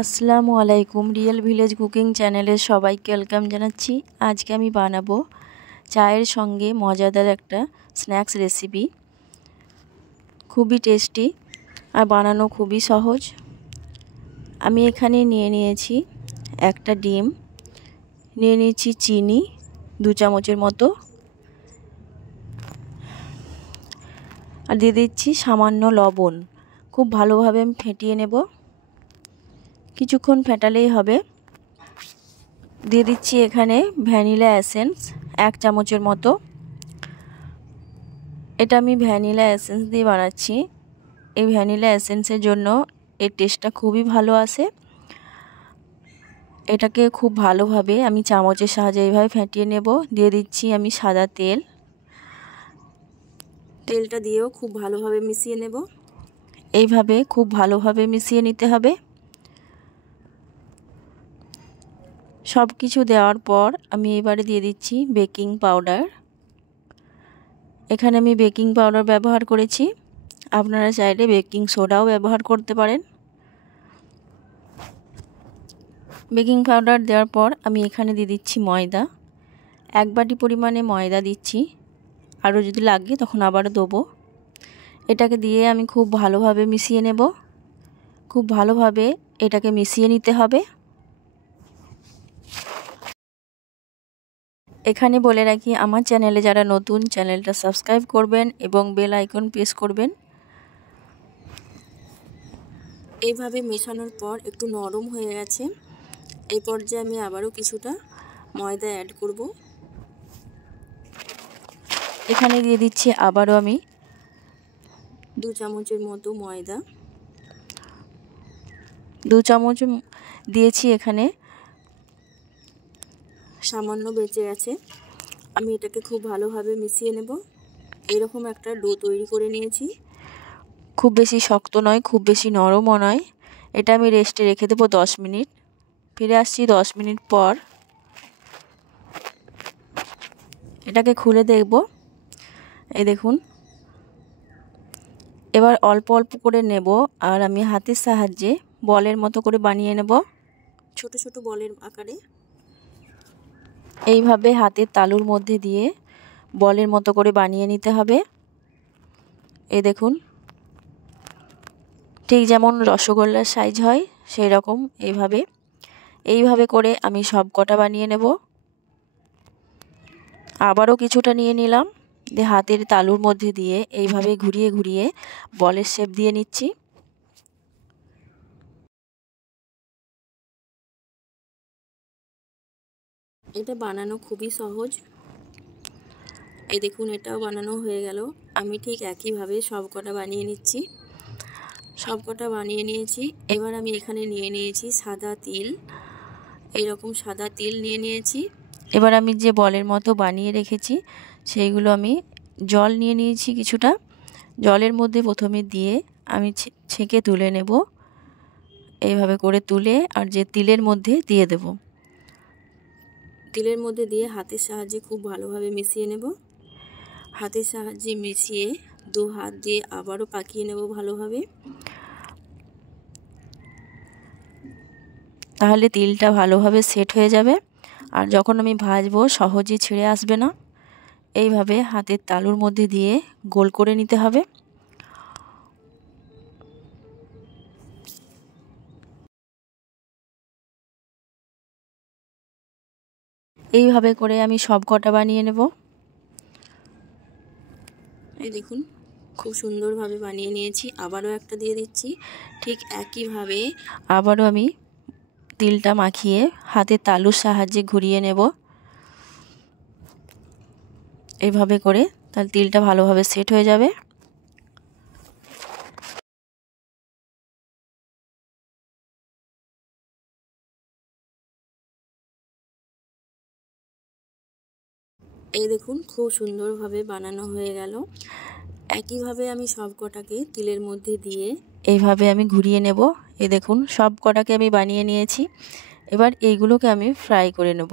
আসসালামু আলাইকুম। Real village cooking চ্যানেলে সবাইকে ওয়েলকাম জানাচ্ছি। আজকে আমি বানাবো চায়ের সঙ্গে মজাদার একটা স্ন্যাক্স রেসিপি। খুবই টেস্টি আর বানানো খুবই সহজ। আমি এখানে নিয়ে নিয়েছি একটা ডিম, নিয়ে নিয়েছি চিনি 2 চামচের মতো, আর দিয়ে দিচ্ছি সামান্য লবণ। খুব ভালোভাবে আমি ফেটিয়ে নেব, কিছুক্ষণ ফেটালেই হবে। দিয়ে দিচ্ছি এখানে ভ্যানিলা এসেন্স 1 চামচের মতো। এটা আমি ভ্যানিলা এসেন্স দিয়ে বানাচ্ছি। এই ভ্যানিলা এসেন্সের জন্য এর টেস্টটা খুবই ভালো আসে। এটাকে খুব ভালোভাবে আমি চামচের সাহায্যে এইভাবে ফেটিয়ে নেব। দিয়ে দিচ্ছি আমি সাদা তেল। তেলটা দিয়েও খুব ভালোভাবে মিশিয়ে নেব। এইভাবে খুব ভালোভাবে মিশিয়ে নিতে হবে। সব কিছু দেওয়ার পর আমি এবারে দিয়ে দিচ্ছি বেকিং পাউডার। এখানে আমি বেকিং পাউডার ব্যবহার করেছি, আপনারা চাইলে বেকিং সোডাও ব্যবহার করতে পারেন। বেকিং পাউডার দেওয়ার পর আমি এখানে দিয়ে দিচ্ছি ময়দা। 1 বাটি পরিমাণে ময়দা দিচ্ছি, আরও যদি লাগে তখন আবারও দেবো। এটাকে দিয়ে আমি খুব ভালোভাবে মিশিয়ে নেব। খুব ভালোভাবে এটাকে মিশিয়ে নিতে হবে। এখানে বলে রাখি, আমার চ্যানেলে যারা নতুন, চ্যানেলটা সাবস্ক্রাইব করবেন এবং বেল আইকন প্রেস করবেন। এইভাবে মেশানোর পর একটু নরম হয়ে গেছে। এই পর্যায়ে আমি আবারও কিছুটা ময়দা অ্যাড করব। এখানে দিয়ে দিচ্ছি আবারও আমি 2 চামচের মতো ময়দা। 2 চামচ দিয়েছি, এখানে সামান্য বেঁচে গেছে। আমি এটাকে খুব ভালোভাবে মিশিয়ে নেব। এরকম একটা ডো তৈরি করে নিয়েছি। খুব বেশি শক্ত নয়, খুব বেশি নরমও নয়। এটা আমি রেস্টে রেখে দেবো 10 মিনিট। ফিরে আসছি 10 মিনিট পর। এটাকে খুলে দেখব। এই দেখুন, এবার অল্প অল্প করে নেব আর আমি হাতের সাহায্যে বলের মতো করে বানিয়ে নেব, ছোট ছোট বলের আকারে। এইভাবে হাতের তালুর মধ্যে দিয়ে বলের মতো করে বানিয়ে নিতে হবে। এই দেখুন, ঠিক যেমন রসগোল্লার সাইজ হয় সেই রকম এইভাবে করে আমি সব কটা বানিয়ে নেব। আবারও কিছুটা নিয়ে নিলাম, দিয়ে হাতের তালুর মধ্যে দিয়ে এইভাবে ঘুরিয়ে ঘুরিয়ে বলের শেপ দিয়ে নিচ্ছি। এটা বানানো খুবই সহজ। এই দেখুন, এটাও বানানো হয়ে গেল। আমি ঠিক একইভাবে সব কটা বানিয়ে নিচ্ছি। সব কটা বানিয়ে নিয়েছি। এবার আমি এখানে নিয়ে নিয়েছি সাদা তিল। এইরকম সাদা তিল নিয়ে নিয়েছি। এবার আমি যে বলের মতো বানিয়ে রেখেছি সেইগুলো আমি জল নিয়ে নিয়েছি কিছুটা। জলের মধ্যে প্রথমে দিয়ে আমি ছেঁকে তুলে নেব। এইভাবে করে তুলে আর যে তিলের মধ্যে দিয়ে দেব। তিলের মধ্যে দিয়ে হাতের সাহায্যে খুব ভালোভাবে মিশিয়ে নেব। হাতের সাহায্যে মিশিয়ে 2 হাত দিয়ে আবারও পাকিয়ে নেব ভালোভাবে। তাহলে তিলটা ভালোভাবে সেট হয়ে যাবে, আর যখন আমি ভাজবো সহজেই ছিঁড়ে আসবে না। এইভাবে হাতের তালুর মধ্যে দিয়ে গোল করে নিতে হবে। এইভাবে করে আমি সব কটা বানিয়ে নেব। এই দেখুন, খুব সুন্দরভাবে বানিয়ে নিয়েছি। আবারও একটা দিয়ে দিচ্ছি। ঠিক একইভাবে আবারও আমি তিলটা মাখিয়ে হাতের তালুর সাহায্যে ঘুরিয়ে নেব। এইভাবে করে তাহলে তিলটা ভালোভাবে সেট হয়ে যাবে। এই দেখুন, খুব সুন্দরভাবে বানানো হয়ে গেল। একইভাবে আমি সব কটাকে তিলের মধ্যে দিয়ে এইভাবে আমি ঘুরিয়ে নেব। এই দেখুন, সব কটাকে আমি বানিয়ে নিয়েছি। এবার এইগুলোকে আমি ফ্রাই করে নেব।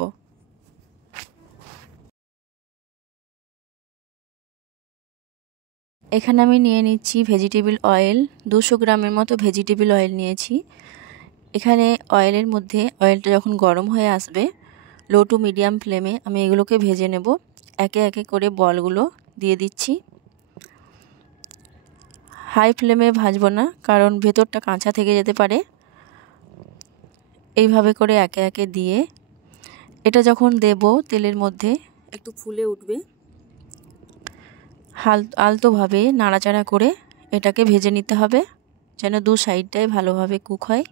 এখানে আমি নিয়ে নিচ্ছি ভেজিটেবল অয়েল। 200 গ্রামের মতো ভেজিটেবল অয়েল নিয়েছি। এখানে অয়েলের মধ্যে অয়েলটা যখন গরম হয়ে আসবে লো টু মিডিয়াম ফ্লেমে আমি এগুলোকে ভেজে নেব। একে একে করে বলগুলো দিয়ে দিচ্ছি। হাই ফ্লেমে ভাজবো না, কারণ ভেতরটা কাঁচা থেকে যেতে পারে। এইভাবে করে একে একে দিয়ে এটা যখন দেব তেলের মধ্যে একটু ফুলে উঠবে, আলতোভাবে নাড়াচাড়া করে এটাকে ভেজে নিতে হবে যেন দু সাইডটাই ভালোভাবে কুক হয়।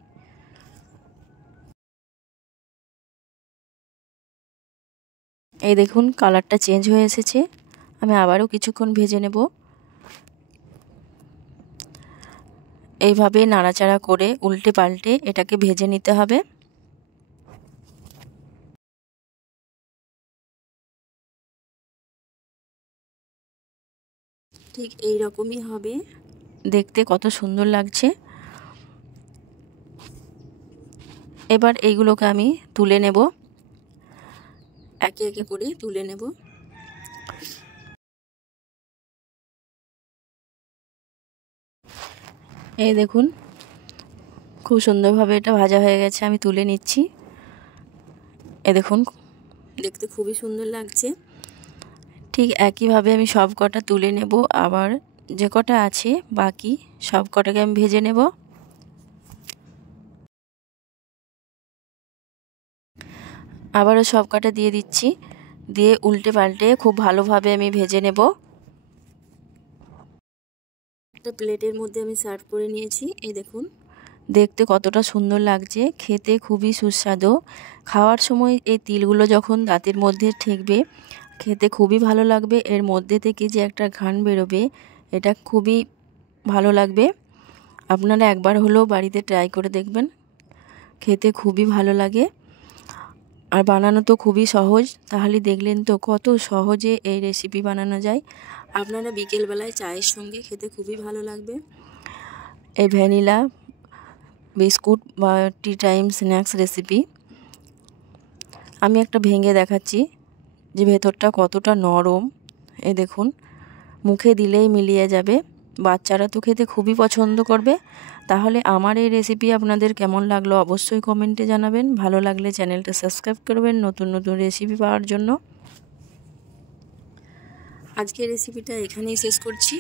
এই দেখুন কালারটা চেঞ্জ হয়ে এসেছে। আমি আবারও কিছুক্ষণ ভেজে নেব। এইভাবে নাড়াচাড়া করে উল্টে পাল্টে এটাকে ভেজে নিতে হবে। ঠিক এই রকমই হবে, দেখতে কত সুন্দর লাগছে। এবার এইগুলোকে আমি তুলে নেব, একে একে করে তুলে নেব। এই দেখুন খুব সুন্দরভাবে এটা ভাজা হয়ে গেছে, আমি তুলে নিচ্ছি। এই দেখুন দেখতে খুবই সুন্দর লাগছে। ঠিক একইভাবে আমি সব কটা তুলে নেব, আবার যে কটা আছে বাকি সব কটাকে আমি ভেজে নেব। আবারও সব কটা দিয়ে দিচ্ছি, দিয়ে উল্টে পাল্টে খুব ভালোভাবে আমি ভেজে নেব। একটা প্লেটের মধ্যে আমি সার্ভ করে নিয়েছি। এই দেখুন দেখতে কতটা সুন্দর লাগছে, খেতে খুবই সুস্বাদু। খাওয়ার সময় এই তিলগুলো যখন দাঁতের মধ্যে ঠেকবে খেতে খুবই ভালো লাগবে। এর মধ্যে থেকে যে একটা ঘ্রাণ বেরোবে এটা খুবই ভালো লাগবে। আপনারা একবার হলেও বাড়িতে ট্রাই করে দেখবেন, খেতে খুবই ভালো লাগে আর বানানো তো খুবই সহজ। তাহলে দেখলেন তো কত সহজে এই রেসিপি বানানো যায়। আপনারা বিকেলবেলায় চায়ের সঙ্গে খেতে খুবই ভালো লাগবে। এই ভ্যানিলা বিস্কুট বা টি টাইম স্ন্যাক্স রেসিপি আমি একটা ভেঙে দেখাচ্ছি যে ভেতরটা কতটা নরম। এই দেখুন মুখে দিলেই মিলিয়ে যাবে, বাচ্চারা তো খেতে খুবই পছন্দ করবে। তাহলে আমার এই রেসিপি আপনাদের কেমন লাগলো অবশ্যই কমেন্টে জানাবেন। ভালো লাগলে চ্যানেলটা সাবস্ক্রাইব করবেন নতুন নতুন রেসিপি পাওয়ার জন্য। আজকের রেসিপিটা এখানেই শেষ করছি।